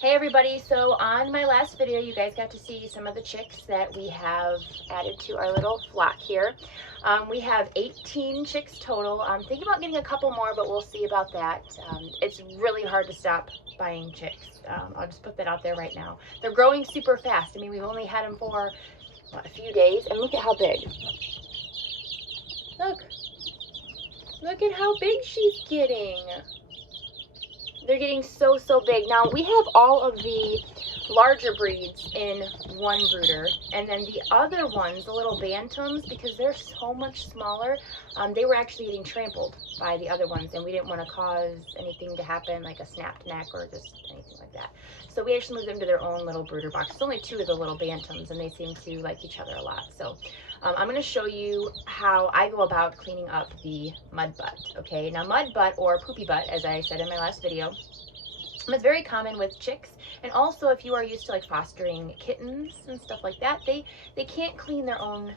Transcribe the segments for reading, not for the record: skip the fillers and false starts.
Hey everybody, so on my last video you guys got to see some of the chicks that we have added to our little flock here. We have 18 chicks total. I'm thinking about getting a couple more, but we'll see about that. It's really hard to stop buying chicks. I'll just put that out there right now. They're growing super fast. I mean, we've only had them for what, a few days, and look at how big. Look at how big she's getting. They're getting so big. Now we have all of the larger breeds in one brooder, and then the other ones, the little bantams, because they're so much smaller, they were actually getting trampled by the other ones, and we didn't want to cause anything to happen, like a snapped neck or just anything like that. So we actually moved them to their own little brooder box. It's only two of the little bantams, and they seem to like each other a lot. So I'm going to show you how I go about cleaning up the mud butt. Okay, now mud butt, or poopy butt, as I said in my last video, it's very common with chicks, and also if you are used to like fostering kittens and stuff like that, they can't clean their own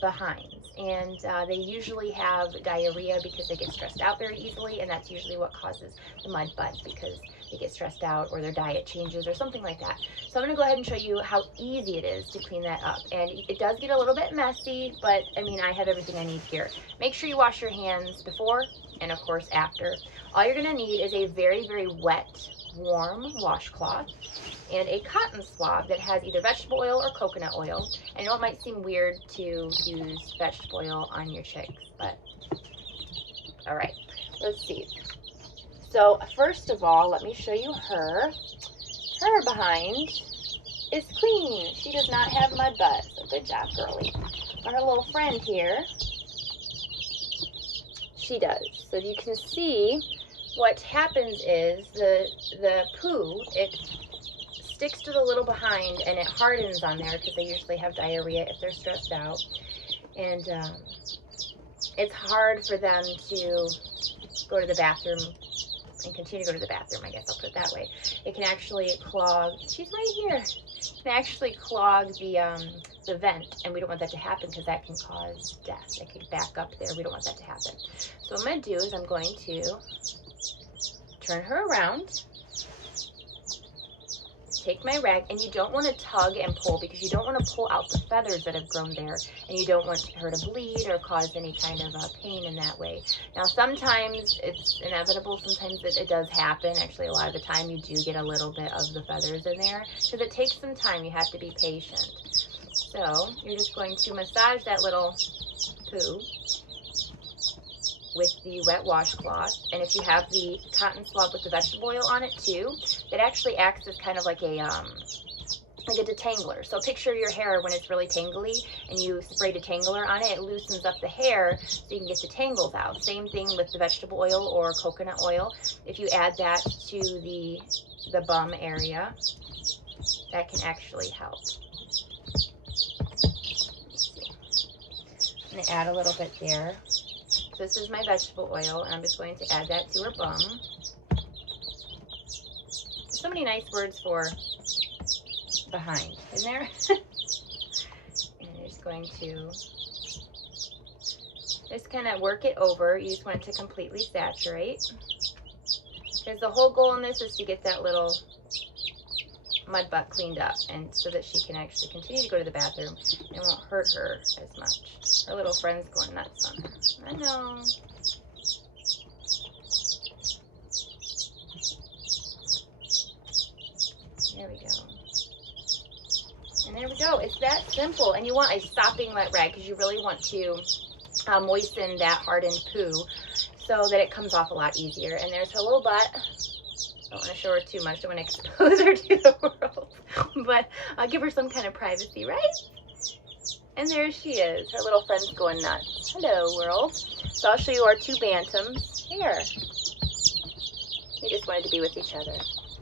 behinds, and they usually have diarrhea because they get stressed out very easily, and that's usually what causes the mud butt, because they get stressed out or their diet changes or something like that. So I'm going to go ahead and show you how easy it is to clean that up, and it does get a little bit messy, but I mean, I have everything I need here. Make sure you wash your hands before and of course after. All you're going to need is a very wet, warm washcloth and a cotton swab that has either vegetable oil or coconut oil. I know it might seem weird to use vegetable oil on your chicks, but all right, let's see. So first of all, let me show you her. Her behind is clean. She does not have mud butt, so good job, girly. But her little friend here, she does. So you can see what happens is the poo, it sticks to the little behind and it hardens on there because they usually have diarrhea if they're stressed out. And it's hard for them to go to the bathroom and continue to go to the bathroom, I guess I'll put it that way. It can actually clog, she's right here, it can actually clog the vent, and we don't want that to happen because that can cause death. It could back up there. We don't want that to happen. So what I'm going to do is I'm going to turn her around, take my rag, and you don't want to tug and pull because you don't want to pull out the feathers that have grown there, and you don't want her to bleed or cause any kind of pain in that way. Now sometimes it's inevitable, sometimes it does happen. Actually, a lot of the time you do get a little bit of the feathers in there because it takes some time. You have to be patient. So you're just going to massage that little poo with the wet washcloth, and if you have the cotton swab with the vegetable oil on it too, it actually acts as kind of like a detangler. So picture your hair when it's really tangly and you spray detangler on it, it loosens up the hair so you can get the tangles out. Same thing with the vegetable oil or coconut oil. If you add that to the bum area, that can actually help. I'm going to add a little bit there. So this is my vegetable oil, and I'm just going to add that to her bum. There's so many nice words for behind, isn't there? And you're just going to just kind of work it over. You just want it to completely saturate, because the whole goal in this is to get that little mud butt cleaned up, and so that she can actually continue to go to the bathroom and it won't hurt her as much. Her little friend's going nuts on her. I know. There we go. And there we go. It's that simple. And you want a sopping wet rag because you really want to moisten that hardened poo so that it comes off a lot easier. And there's her little butt. Don't want to show her too much. Don't want to expose her to the world. But I'll give her some kind of privacy, right? And there she is. Her little friend's going nuts. Hello, world. So I'll show you our two bantams. Here. They just wanted to be with each other.